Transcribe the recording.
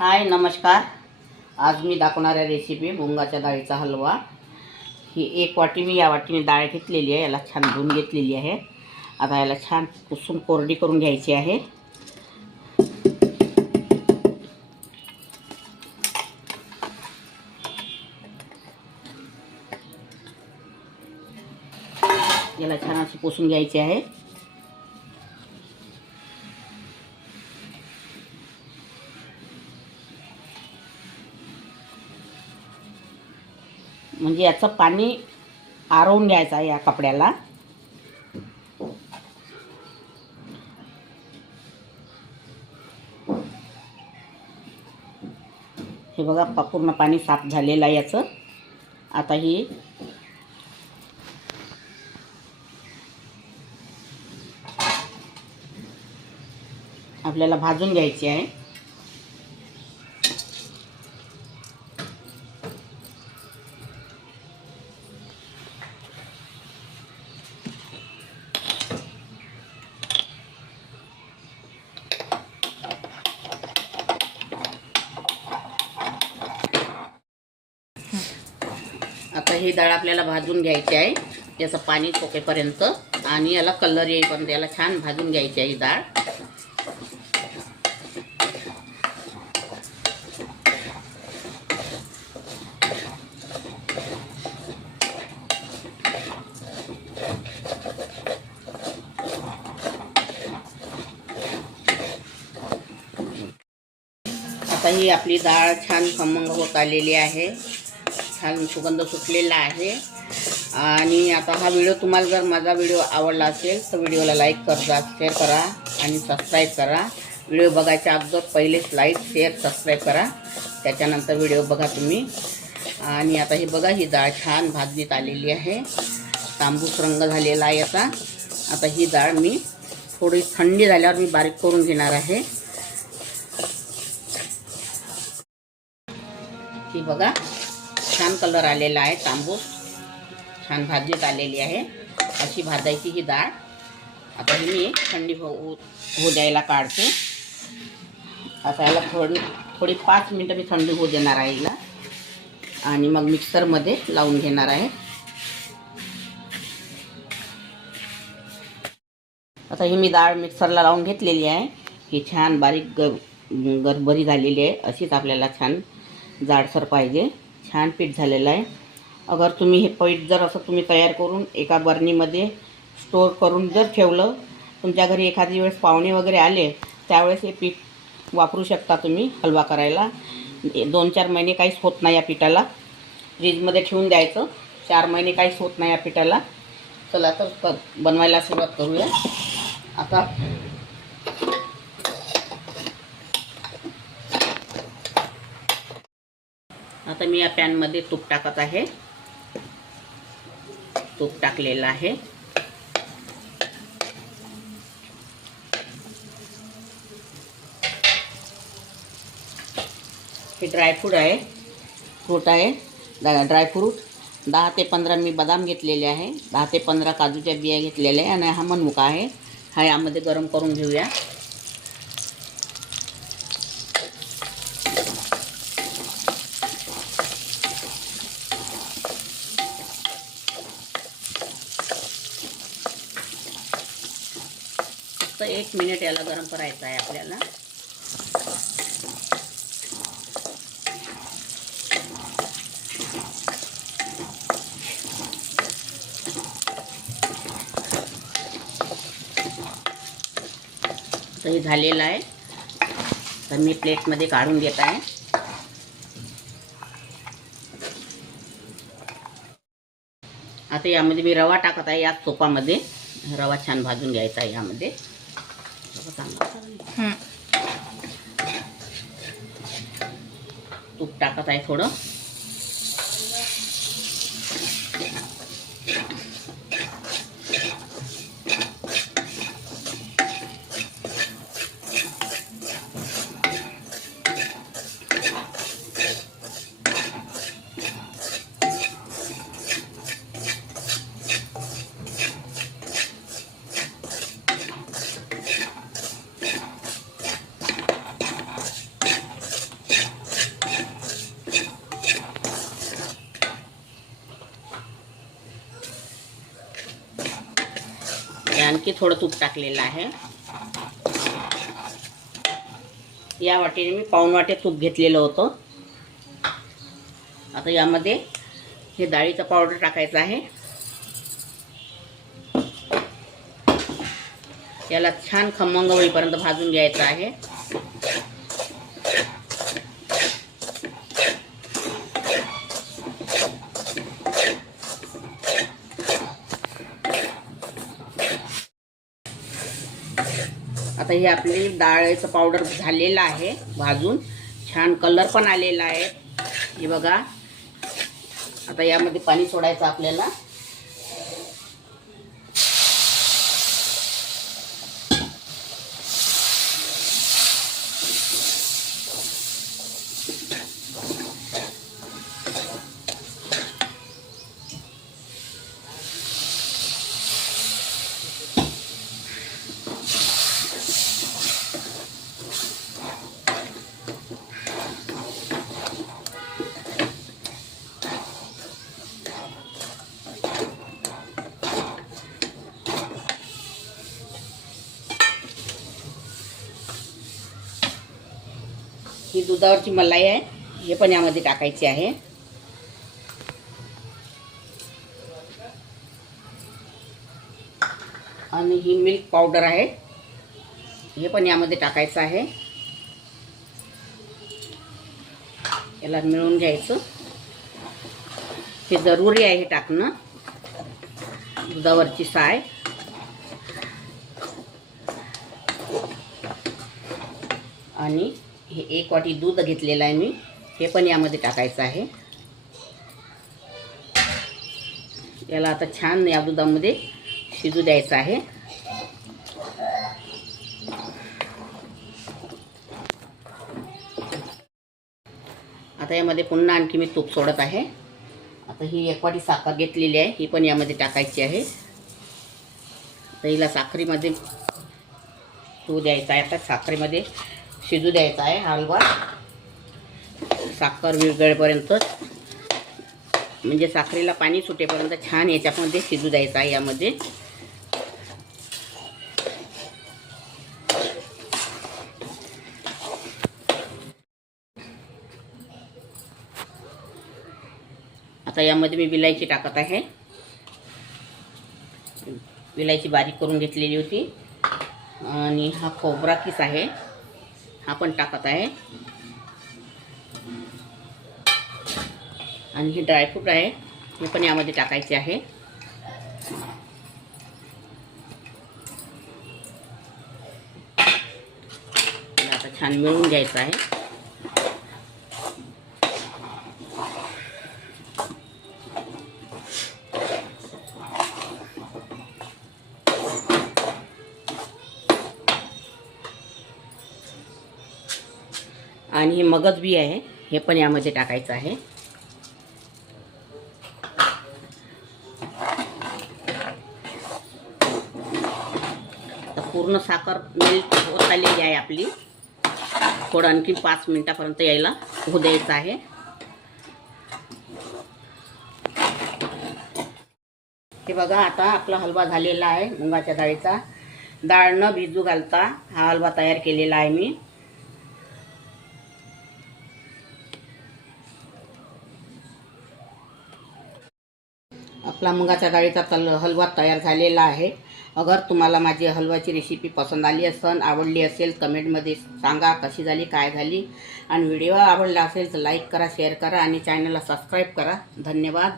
हाय नमस्कार। आज मी दाखवणार आहे रेसिपी मुंगाच्या डाळीचा हलवा। ही एक वाटी मी या वाटीने डाळ घेतलेली आहे, याला छान धुवून घेतलेली आहे। आता याला छान पुसून कोरडी करून घ्यायची आहे। याला छान अशी पुसून घ्यायची आहे। म्हणजे याचं पाणी आरवून घ्यायचं आहे या कपड्याला। हे बघा पूर्ण पाणी साफ झालेलं आहे याचं। आता ही आपल्याला भाजून घ्यायची आहे। आता ही डाळ आपल्याला भाजून घ्यायची आहे, याचं पाणी सोकेपर्यंत आणि याला कलर येईपर्यंत याला छान भाजून घ्यायची आहे ही डाळ। आता ही आपली डाळ छान खमंग होत आलेली आहे, छान सुगंध सुटलेला आहे। आणि आता हा व्हिडिओ तुम्हाला जर माझा व्हिडिओ आवडला असेल तर व्हिडिओला लाईक करा, शेअर करा आणि सबस्क्राईब करा। व्हिडिओ बघायच्या अगोदर पहिलेच लाईक शेअर सबस्क्राईब करा, त्याच्यानंतर व्हिडिओ बघा तुम्ही। आणि आता हे बघा ही डाळ छान भाजणीत आलेली आहे, तांबूस रंग झालेला आहे याचा। आता ही डाळ मी थोडी थंडी झाल्यावर मी बारीक करून घेणार आहे। ही बघा छान कलर आलेला आहे, तांबूस छान भाजणीत आलेली आहे। अशी भाजायची ही डाळ। आता ही मी थंडी हो द्यायला काढते। आता याला थोडी 5 मिनटं मी थंडी होऊ देणार आहे हिला आणि मग मिक्सरमध्ये लावून घेणार आहे। आता ही मी डाळ मिक्सरला लावून घेतलेली आहे। ही छान बारीक गरबरी झालेली आहे। अशीच आपल्याला छान जाडसर पाहिजे, छान पीठ झालेलं आहे। अगर तुम्ही हे पीठ जर असं तुम्ही तयार करून एका बरणीमध्ये स्टोर करून जर ठेवलं, तुमच्या घरी एखादी वेळेस पाहुणे वगैरे आले त्यावेळेस हे पीठ वापरू शकता तुम्ही हलवा करायला। 2-4 महिने काहीच होत नाही या पिठाला, फ्रीजमध्ये ठेवून द्यायचं। 4 महिने काहीच होत नाही या पिठाला। चला तर बनवायला सुरुवात करूया। आता मी या पॅनमध्ये तूप टाकत आहे। तूप टाकलेलं आहे। हे ड्रायफ्रूट आहे, ड्रायफ्रूट 10 ते 15 मी बदाम घेतलेले आहे, 10 ते 15 काजूच्या बिया घेतलेल्या आहे आणि हा मनुका आहे। हा यामध्ये गरम करून घेऊया। फक्त 1 मिनिट याला गरम करायचं आहे आपल्याला। तर हे झालेलं आहे, तर मी प्लेटमध्ये काढून घेत आहे। आता यामध्ये मी रवा टाकत आहे, या तुपामध्ये रवा छान भाजून घ्यायचा आहे। यामध्ये तूप टाकत आहे थोडं। आणखी थोडं तूप टाकलेलं आहे. या वाटीने मी पाऊण वाटी तूप घेतलेलं होतं. आता यामध्ये हे डाळीचं पावडर टाकायचं आहे. याला छान खमंग होईपर्यंत भाजून घ्यायचं आहे. आता हे आपली डाळीचं पावडर झालेलं आहे भाजून. छान कलर पण आलेला आहे. हे बघा. आता यामध्ये पाणी सोडायचं आपल्याला. ही दुधावरची मलाई आहे, हे पण यामध्ये टाकायची आहे. आणि ही मिल्क पावडर आहे, हे पण यामध्ये टाकायचं आहे. याला मिळून घ्यायचं. हे जरुरी आहे हे टाकणं. दुधावरची साय. आणि हे 1 वाटी दूध घेतलेलं आहे मी, हे पण यामध्ये टाकायचं आहे. याला आता छान या दुधामध्ये शिजू द्यायचं आहे. आता यामध्ये पुन्हा आणखी मी तूप सोडत आहे. आता ही 1 वाटी साखर घेतलेली आहे, ही पण यामध्ये टाकायची आहे. आता हिला साखरेमध्ये तूप द्यायचा आहे. आता साखरेमध्ये शिजू द्यायचा आहे हलवा. साखर विरघळेपर्यंत, म्हणजे साखरेला पाणी सुटेपर्यंत छान याच्यामध्ये शिजू द्यायचा आहे. यामध्ये आता यामध्ये मी विलायची टाकत आहे. विलायची बारीक करून घेतलेली होती. आणि हा खोबरा किस आहे, हा पण टाकत आहे. आणि हे ड्रायफ्रूट आहे, हे पण यामध्ये टाकायचे आहे. आता छान मिळून घ्यायचं आहे. आणि हे मगज बी आहे, हे पण यामध्ये टाकायचं आहे. पूर्ण साखर मेल्ट होत आलेली आहे आपली. थोडं आणखी 5 मिनिटापर्यंत यायला होऊ द्यायचं आहे. हे बघा, आता आपला हलवा झालेला आहे. मुगाच्या डाळीचा. डाळ न भिजू घालता हा हलवा तयार केलेला आहे मी. आपला मुगाच्या डाळीचा हलवा तयार झालेला आहे. अगर तुम्हाला माझी हलवाची रेसिपी पसंत आली असेल, आवडली असेल, कमेंटमध्ये सांगा कशी झाली, काय झाली. आणि व्हिडिओ आवडला असेल तर लाईक करा, शेअर करा आणि चॅनलला सबस्क्राईब करा. धन्यवाद.